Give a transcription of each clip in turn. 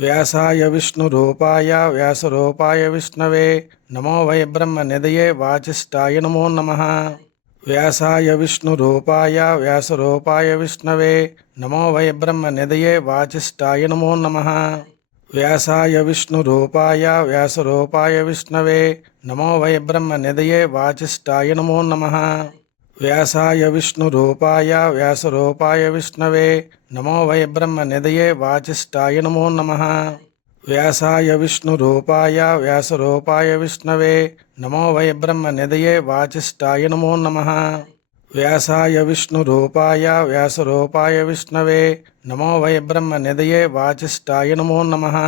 व्यासाय विष्णुरूपाय व्यासरूपाय विष्णवे नमो वै ब्रह्मनिधये वासिष्ठाय नमो नमः। व्यासाय विष्णुरूपाय व्यासरूपाय विष्णवे नमो वै ब्रह्मनिधये वासिष्ठाय नमो नमः। व्यासाय विष्णुरूपाय व्यासरूपाय विष्णवे नमो वै ब्रह्मनिधये वासिष्ठाय नमो नमः। व्यासाय विष्णुरूपाय व्यासरूपाय विष्णवे नमो वै ब्रह्मनिधये वासिष्ठाय नमो नमः। व्यासाय विष्णुरूपाय व्यासरूपाय विष्णवे नमो वै ब्रह्मनिधये वासिष्ठाय नमो नमः। व्यासाय विष्णुरूपाय व्यासरूपाय विष्णवे नमो वै ब्रह्मनिधये वासिष्ठाय नमो नमः।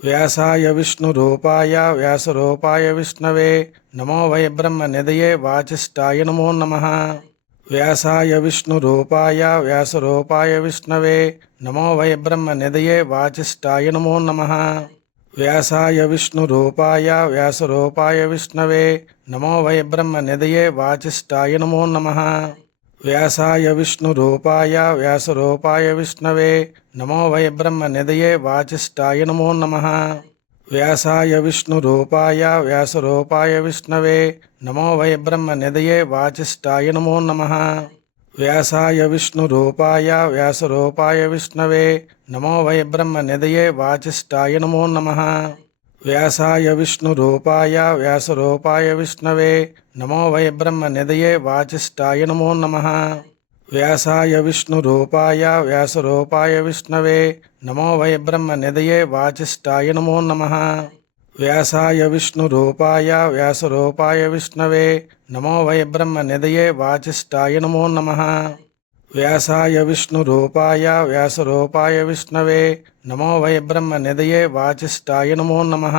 व्यासाय विष्णुरूपाय व्यासरूपाय विष्णवे नमो वै ब्रह्मनिधये वासिष्ठाय नमो नमः। व्यासाय विष्णुरूपाय व्यासरूपाय विष्णवे नमो वै ब्रह्मनिधये वासिष्ठाय नमो नमः। व्यासाय विष्णुरूपाय व्यासरूपाय विष्णवे नमो वै ब्रह्मनिधये वासिष्ठाय नमो नमः। व्यासाय विष्णुरूपाय व्यासरूपाय विष्णवे नमो वै ब्रह्मनिधये वासिष्ठाय नमो नमः। व्यासाय विष्णुरूपाय व्यासरूपाय विष्णवे नमो वै ब्रह्मनिधये वासिष्ठाय नमो नमः। व्यासाय विष्णुरूपाय व्यासरूपाय विष्णवे नमो वै ब्रह्मनिधये वासिष्ठाय नमो नमः। व्यासाय विष्णुरूपाय व्यासरूपाय विष्णवे नमो वै ब्रह्मनिधये वासिष्ठाय नमो नमः। व्यासाय विष्णुरूपाय व्यासरूपाय विष्णवे नमो वै ब्रह्मनिधये वासिष्ठाय नमो नमः। व्यासाय विष्णुरूपाय व्यासरूपाय विष्णवे नमो वै ब्रह्मनिधये वासिष्ठाय नमो नमः। व्यासाय विष्णुरूपाय व्यासरूपाय विष्णवे नमो वै ब्रह्मनिधये वासिष्ठाय नमो नमः।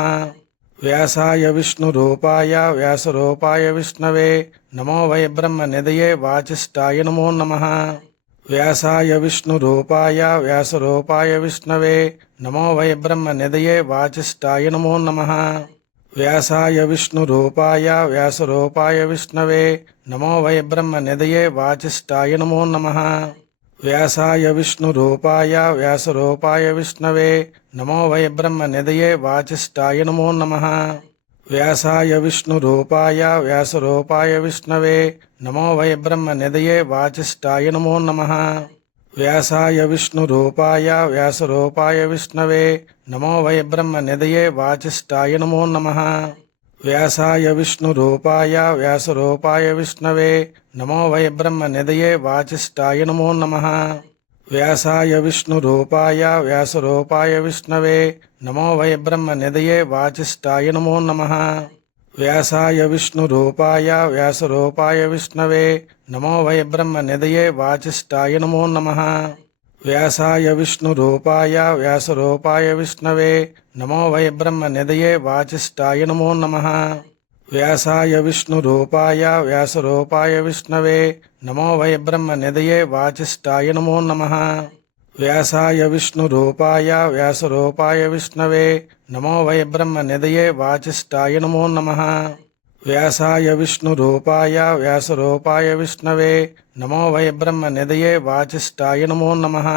व्यासाय विष्णुरूपाय व्यासरूपाय विष्णवे नमो वै ब्रह्मनिधये वासिष्ठाय नमो नमः। व्यासाय विष्णुरूपाय व्यासरूपाय विष्णवे नमो वै ब्रह्मनिधये वासिष्ठाय नमो नमः। व्यासाय विष्णुरूपाय व्यासरूपाय विष्णवे नमो वै ब्रह्मनिधये वासिष्ठाय नमो नमः। व्यासाय विष्णुरूपाय व्यासरूपाय विष्णवे नमो वै ब्रह्मनिधये वासिष्ठाय नमो नमः। व्यासाय विष्णुरूपाय व्यासरूपाय विष्णवे नमो वै ब्रह्मनिधये वासिष्ठाय नमो नमः। व्यासाय विष्णुरूपाय व्यासरूपाय विष्णवे नमो वै ब्रह्मनिधये वासिष्ठाय नमो नमः। व्यासाय विष्णुरूपाय व्यासरूपाय विष्णवे नमो वै ब्रह्मनिधये वासिष्ठाय नमो नमः। व्यासाय विष्णुरूपाय व्यासरूपाय विष्णवे नमो वै ब्रह्मनिधये वासिष्ठाय नमो नमः। व्यासाय विष्णुरूपाय व्यासरूपाय विष्णवे नमो वै ब्रह्मनिधये वासिष्ठाय नमो नमः। व्यासाय विष्णुरूपाय व्यासरूपाय विष्णवे नमो वै ब्रह्मनिधये वासिष्ठाय नमो नमः। व्यासाय विष्णुरूपाय व्यासरूपाय विष्णवे नमो वै ब्रह्मनिधये वासिष्ठाय नमो नमः। व्यासाय विष्णुरूपाय व्यासरूपाय विष्णवे नमो वै ब्रह्मनिधये वासिष्ठाय नमो नमः। व्यासाय विष्णुरूपाय व्यासरूपाय विष्णवे नमो वै ब्रह्मनिधये वासिष्ठाय नमो नमः।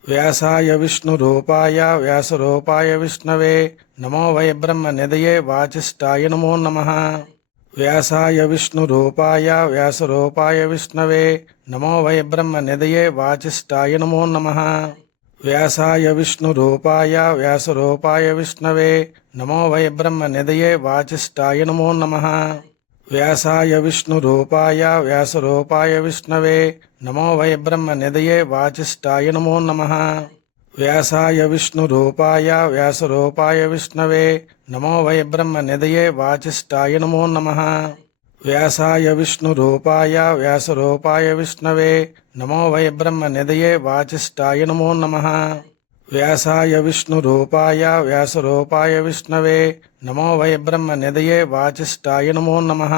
व्यासाय विष्णुरूपाय व्यासरूपाय विष्णवे नमो वै ब्रह्मनिधये वासिष्ठाय नमो नमः। व्यासाय विष्णुरूपाय व्यासरूपाय विष्णवे नमो वै ब्रह्मनिधये वासिष्ठाय नमो नमः। व्यासाय विष्णुरूपाय व्यासरूपाय विष्णवे नमो वै ब्रह्मनिधये वासिष्ठाय नमो नमः। व्यासाय विष्णुरूपाय व्यासरूपाय विष्णवे नमो वै ब्रह्मनिधये वासिष्ठाय नमो नमः। व्यासाय विष्णुरूपाय व्यासरूपाय विष्णवे नमो वै ब्रह्मनिधये वासिष्ठाय नमो नमः। व्यासाय विष्णुरूपाय व्यासरूपाय विष्णवे नमो वै ब्रह्मनिधये वासिष्ठाय नमो नमः। व्यासाय विष्णुरूपाय व्यासरूपाय विष्णवे नमो वै ब्रह्मनिधये वासिष्ठाय नमो नमः।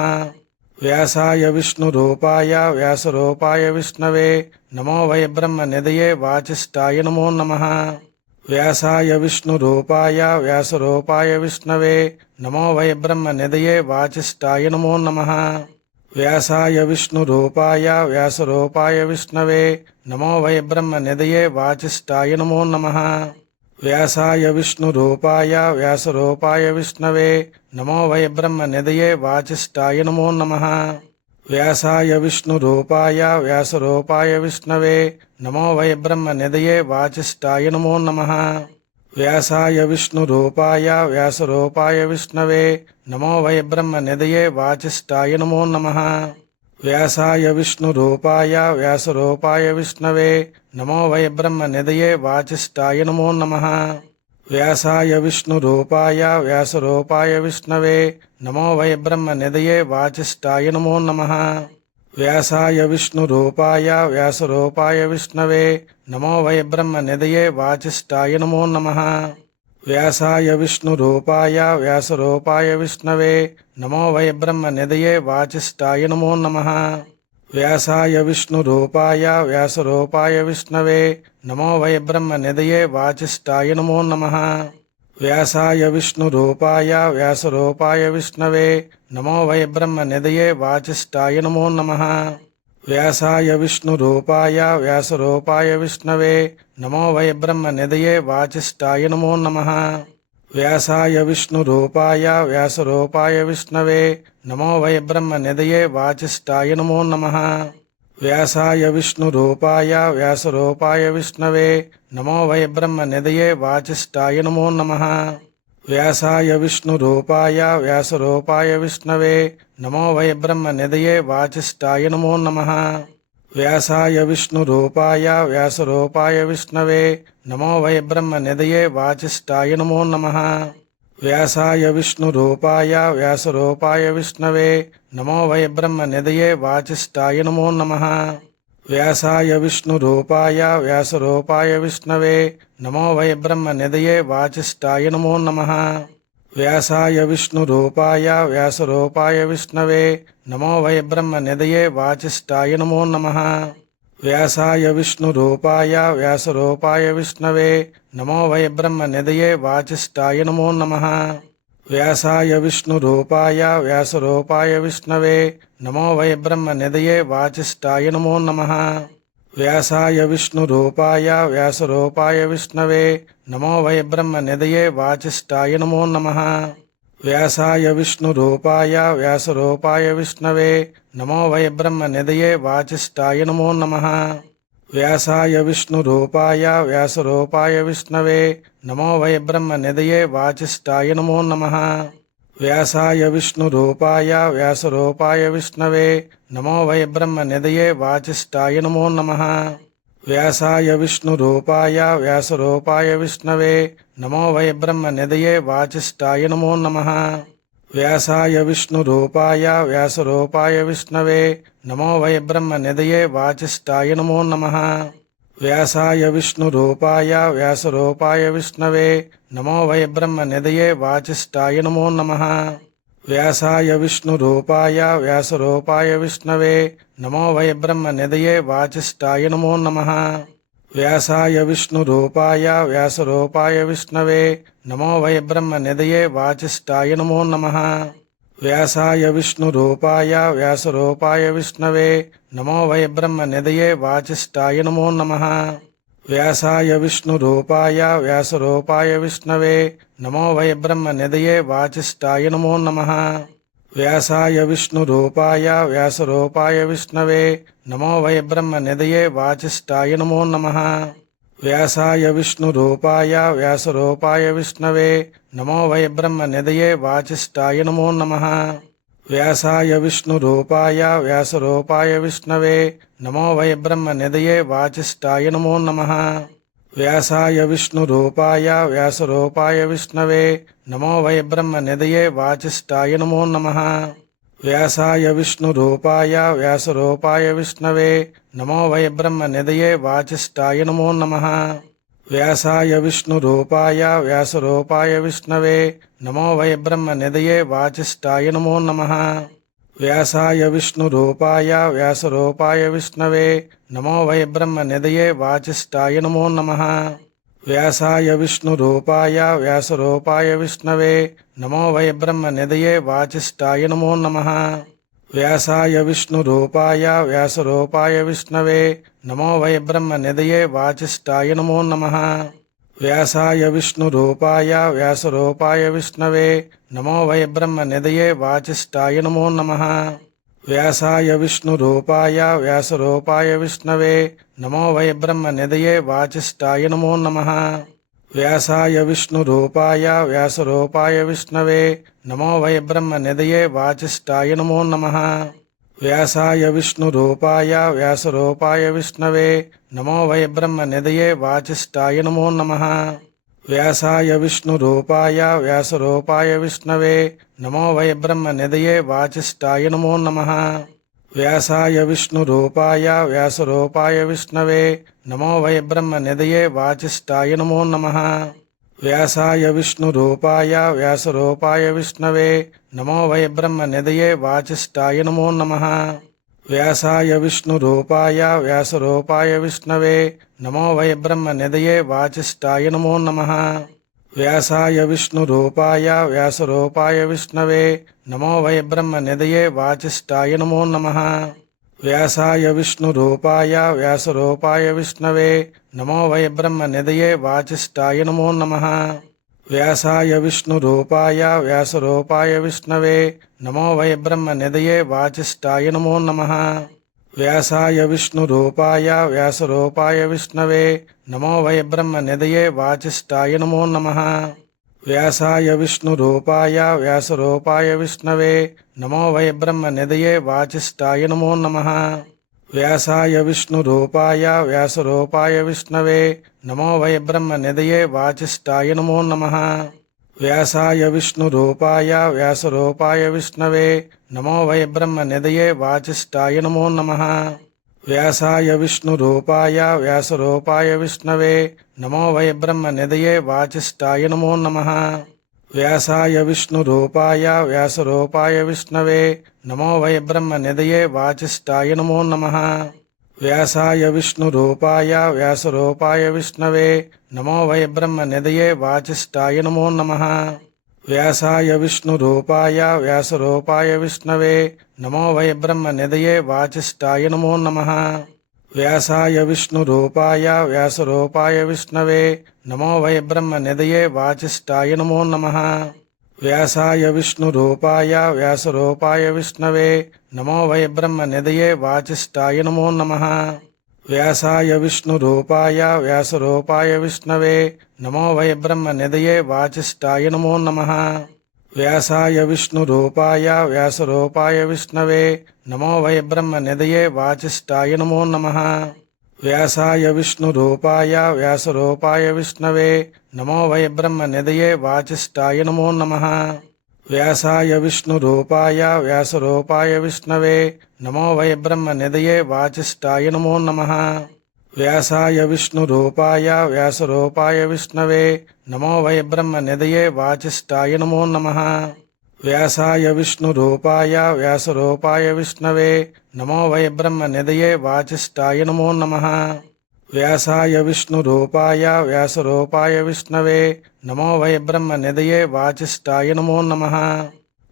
व्यासाय विष्णुरूपाय व्यासरूपाय विष्णवे नमो वै ब्रह्मनिधये वासिष्ठाय नमो नमः। व्यासाय विष्णुरूपाय व्यासरूपाय विष्णवे नमो वै ब्रह्मनिधये वासिष्ठाय नमो नमः। व्यासाय विष्णुरूपाय व्यासरूपाय विष्णवे नमो वै ब्रह्मनिधये वासिष्ठाय नमो नमः। व्यासाय विष्णुरूपाय व्यासरूपाय विष्णवे नमो वै ब्रह्मनिधये वासिष्ठाय नमो नमः। व्यासाय विष्णुरूपाय व्यासरूपाय विष्णवे नमो वै ब्रह्मनिधये वासिष्ठाय नमो नमः। व्यासाय विष्णुरूपाय व्यासरूपाय विष्णवे नमो वै ब्रह्मनिधये वासिष्ठाय नमो नमः। व्यासाय विष्णुरूपाय व्यासरूपाय विष्णवे नमो वै ब्रह्मनिधये वासिष्ठाय नमो नमः। व्यासाय विष्णुरूपाय व्यासरूपाय विष्णवे नमो वै ब्रह्मनिधये वासिष्ठाय नमो नमः। व्यासाय विष्णुरूपाय व्यासरूपाय विष्णवे नमो वै ब्रह्मनिधये वासिष्ठाय नमो नमः। व्यासाय विष्णुरूपाय व्यासरूपाय विष्णवे नमो वै ब्रह्मनिधये वासिष्ठाय नमो नमः। व्यासाय विष्णुरूपाय व्यासरूपाय विष्णवे नमो वै ब्रह्मनिधये वासिष्ठाय नमो नमः। व्यासाय विष्णुरूपाय व्यासरूपाय विष्णवे नमो वै ब्रह्मनिधये वासिष्ठाय नमो नमः। व्यासाय विष्णुरूपाय व्यासरूपाय विष्णवे नमो वै ब्रह्मनिधये वासिष्ठाय नमो नमः। व्यासाय विष्णुरूपाय व्यासरूपाय विष्णवे नमो वै ब्रह्मनिधये वासिष्ठाय नमो नमः। व्यासाय विष्णुरूपाय व्यासरूपाय विष्णवे नमो वै ब्रह्मनिधये वासिष्ठाय नमो नमः। व्यासाय विष्णुरूपाय व्यासरूपाय विष्णवे नमो वै ब्रह्मनिधये वासिष्ठाय नमो नमः। व्यासाय विष्णुरूपाय व्यासरूपाय विष्णवे नमो वै ब्रह्मनिधये वासिष्ठाय नमो नमः। व्यासाय विष्णुरूपाय व्यासरूपाय विष्णवे नमो वै ब्रह्मनिधये वासिष्ठाय नमो नमः। व्यासाय विष्णुरूपाय व्यासरूपाय विष्णवे नमो वै ब्रह्मनिधये वासिष्ठाय नमो नमः। व्यासाय विष्णुरूपाय व्यासरूपाय विष्णवे नमो वै ब्रह्मनिधये वासिष्ठाय नमो नमः। व्यासाय विष्णुरूपाय व्यासरूपाय विष्णवे नमो वै ब्रह्मनिधये वासिष्ठाय नमो नमः। व्यासाय विष्णुरूपाय व्यासरूपाय विष्णवे नमो वै ब्रह्मनिधये वासिष्ठाय नमो नमः। व्यासाय विष्णुरूपाय व्यासरूपाय विष्णवे नमो वै ब्रह्मनिधये वासिष्ठाय नमो नमः। व्यासाय विष्णुरूपाय व्यासरूपाय विष्णवे नमो वै ब्रह्मनिधये वासिष्ठाय नमो नमः। व्यासाय विष्णुरूपाय व्यासरूपाय विष्णवे नमो वै ब्रह्मनिधये वासिष्ठाय नमो नमः। व्यासाय विष्णुरूपाय व्यासरूपाय विष्णवे नमो वै ब्रह्मनिधये वासिष्ठाय नमो नमः। व्यासाय विष्णुरूपाय व्यासरूपाय विष्णवे नमो वै ब्रह्मनिधये वासिष्ठाय नमो नमः। व्यासाय विष्णुरूपाय व्यासरूपाय विष्णवे नमो वै ब्रह्मनिधये वासिष्ठाय नमो नमः। व्यासाय विष्णुरूपाय व्यासरूपाय विष्णवे नमो वै ब्रह्मनिधये वासिष्ठाय नमो नमः। व्यासाय विष्णुरूपाय व्यासरूपाय विष्णवे नमो वै ब्रह्मनिधये वासिष्ठाय नमो नमः। व्यासाय विष्णुरूपाय व्यासरूपाय विष्णवे नमो वै ब्रह्मनिधये वासिष्ठाय नमो नमः। व्यासाय विष्णुरूपाय व्यासरूपाय विष्णवे नमो वै ब्रह्मनिधये वासिष्ठाय नमो नमः। व्यासाय विष्णुरूपाय व्यासरूपाय विष्णवे नमो वै ब्रह्मनिधये वासिष्ठाय नमो नमः। व्यासाय विष्णुरूपाय व्यासरूपाय विष्णवे नमो वै ब्रह्मनिधये वासिष्ठाय नमो नमः। व्यासाय विष्णुरूपाय व्यासरूपाय विष्णवे नमो वै ब्रह्मनिधये वासिष्ठाय नमो नमः। व्यासाय विष्णुरूपाय व्यासरूपाय विष्णवे नमो वै ब्रह्मनिधये वासिष्ठाय नमो नमः। व्यासाय विष्णुरूपाय व्यासरूपाय विष्णवे नमो वै ब्रह्मनिधये वासिष्ठाय नमो नमः। व्यासाय विष्णुरूपाय व्यासरूपाय विष्णवे नमो वै ब्रह्मनिधये वासिष्ठाय नमो नमः। व्यासाय विष्णुरूपाय व्यासरूपाय विष्णवे नमो वै ब्रह्मनिधये वासिष्ठाय नमो नमः। व्यासाय विष्णुरूपाय व्यासरूपाय विष्णवे नमो वै ब्रह्मनिधये वासिष्ठाय नमो नमः। व्यासाय विष्णुरूपाय व्यासरूपाय विष्णवे नमो वै ब्रह्मनिधये वासिष्ठाय नमो नमः। व्यासाय विष्णुरूपाय व्यासरूपाय विष्णवे नमो वै ब्रह्मनिधये वासिष्ठाय नमो नमः। వ్యాసాయ విష్ణురూపాయ వ్యాసరూపాయ విష్ణవే నమో వై బ్రహ్మనిధయే వాచిష్ఠాయ నమో నమః వ్యాసాయ విష్ణురూపాయ వ్యాసరూపాయ విష్ణవే నమో వై బ్రహ్మనిధయే వాచిష్ఠాయ నమో నమః వ్యాసాయ విష్ణురూపాయ వ్యాసరూపాయ విష్ణవే నమో వై బ్రహ్మనిధయే వాచిష్ఠాయ నమో నమః వ్యాసాయ విష్ణురూపాయ వ్యాసరూపాయ విష్ణవే నమో వై బ్రహ్మనిధయే వాచిష్ఠాయ నమో నమః వ్యాసాయ విష్ణురూపాయ వ్యాసరూపాయ విష్ణవే నమో వై బ్రహ్మనిధయే వాచిష్ఠాయ నమో నమః వ్యాసాయ విష్ణురూపాయ వ్యాసరూపాయ విష్ణవే నమో వై బ్రహ్మనిధయే వాచిష్ఠాయ నమో నమః వ్యాసాయ విష్ణురూపాయ వ్యాసరూపాయ విష్ణవే నమో వై బ్రహ్మనిధయే వాచిష్ఠాయ నమో నమః వ్యాసాయ విష్ణురూపాయ వ్యాసరూపాయ విష్ణవే నమో వై బ్రహ్మనిధయే వాచిష్ఠాయ నమో నమః వ్యాసాయ విష్ణురూపాయ వ్యాసరూపాయ విష్ణవే నమో వై బ్రహ్మనిధయే వాచిష్ఠాయ నమో నమః వ్యాసాయ విష్ణురూపాయ వ్యాసరూపాయ విష్ణవే నమో వై బ్రహ్మనిధయే వాచిష్ఠాయ నమో నమః వ్యాసాయ విష్ణురూపాయ వ్యాసరూపాయ విష్ణవే నమో వై బ్రహ్మనిధయే వాచిష్ఠాయ నమో నమః వ్యాసాయ విష్ణురూపాయ వ్యాసరూపాయ విష్ణవే నమో వై బ్రహ్మనిధయే వాచిష్ఠాయ నమో నమః వ్యాసాయ విష్ణురూపాయ వ్యాసరూపాయ విష్ణవే నమో వై బ్రహ్మనిధయే వాచిష్ఠాయ నమో నమః వ్యాసాయ విష్ణురూపాయ వ్యాసరూపాయ విష్ణవే నమో వై బ్రహ్మనిధయే వాచిష్ఠాయ నమో నమః వ్యాసాయ విష్ణురూపాయ వ్యాసరూపాయ విష్ణవే నమో వై బ్రహ్మనిధయే వాచిష్ఠాయ నమో నమః వ్యాసాయ విష్ణురూపాయ వ్యాసరూపాయ విష్ణవే నమో వై బ్రహ్మనిధయే వాచిష్ఠాయ నమో నమః వ్యాసాయ విష్ణురూపాయ వ్యాసరూపాయ విష్ణవే నమో వై బ్రహ్మనిధయే వాచిష్ఠాయ నమో నమః వ్యాసాయ విష్ణురూపాయ వ్యాసరూపాయ విష్ణవే నమో వై బ్రహ్మనిధయే వాచిష్ఠాయ నమో నమః వ్యాసాయ విష్ణురూపాయ వ్యాసరూపాయ విష్ణవే నమో వై బ్రహ్మనిధయే వాచిష్ఠాయ నమో నమః వ్యాసాయ విష్ణురూపాయ వ్యాసరూపాయ విష్ణవే నమో వై బ్రహ్మనిధయే వాచిష్ఠాయ నమో నమః వ్యాసాయ విష్ణురూపాయ వ్యాసరూపాయ విష్ణవే నమో వై బ్రహ్మనిధయే వాచిష్ఠాయ నమో నమః వ్యాసాయ విష్ణురూపాయ వ్యాసరూపాయ విష్ణవే నమో వై బ్రహ్మనిధయే వాచిష్ఠాయ నమో నమః వ్యాసాయ విష్ణురూపాయ వ్యాసరూపాయ విష్ణవే నమో వై బ్రహ్మనిధయే వాచిష్ఠాయ నమో నమః వ్యాసాయ విష్ణురూపాయ వ్యాసరూపాయ విష్ణవే నమో వై బ్రహ్మనిధయే వాచిష్ఠాయ నమో నమః వ్యాసాయ విష్ణురూపాయ వ్యాసరూపాయ విష్ణవే నమో వై బ్రహ్మనిధయే వాచిష్ఠాయ నమో నమః వ్యాసాయ విష్ణురూపాయ వ్యాసరూపాయ విష్ణవే నమో వై బ్రహ్మనిధయే వాచిష్ఠాయ నమో నమః వ్యాసాయ విష్ణురూపాయ వ్యాసరూపాయ విష్ణవే నమో వై బ్రహ్మనిధయే వాచిష్ఠాయ నమో నమః వ్యాసాయ విష్ణురూపాయ వ్యాసరూపాయ విష్ణవే నమో వై బ్రహ్మనిధయే వాచిష్ఠాయ నమో నమః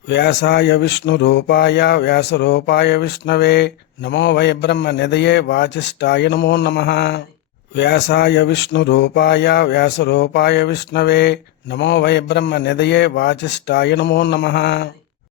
వ్యాసాయ విష్ణురూపాయ వ్యాసరూపాయ విష్ణవే నమో వై బ్రహ్మనిధయే వాచిష్ఠాయ నమో నమః వ్యాసాయ విష్ణురూపాయ వ్యాసరూపాయ విష్ణవే నమో వై బ్రహ్మనిధయే వాచిష్ఠాయ నమో నమః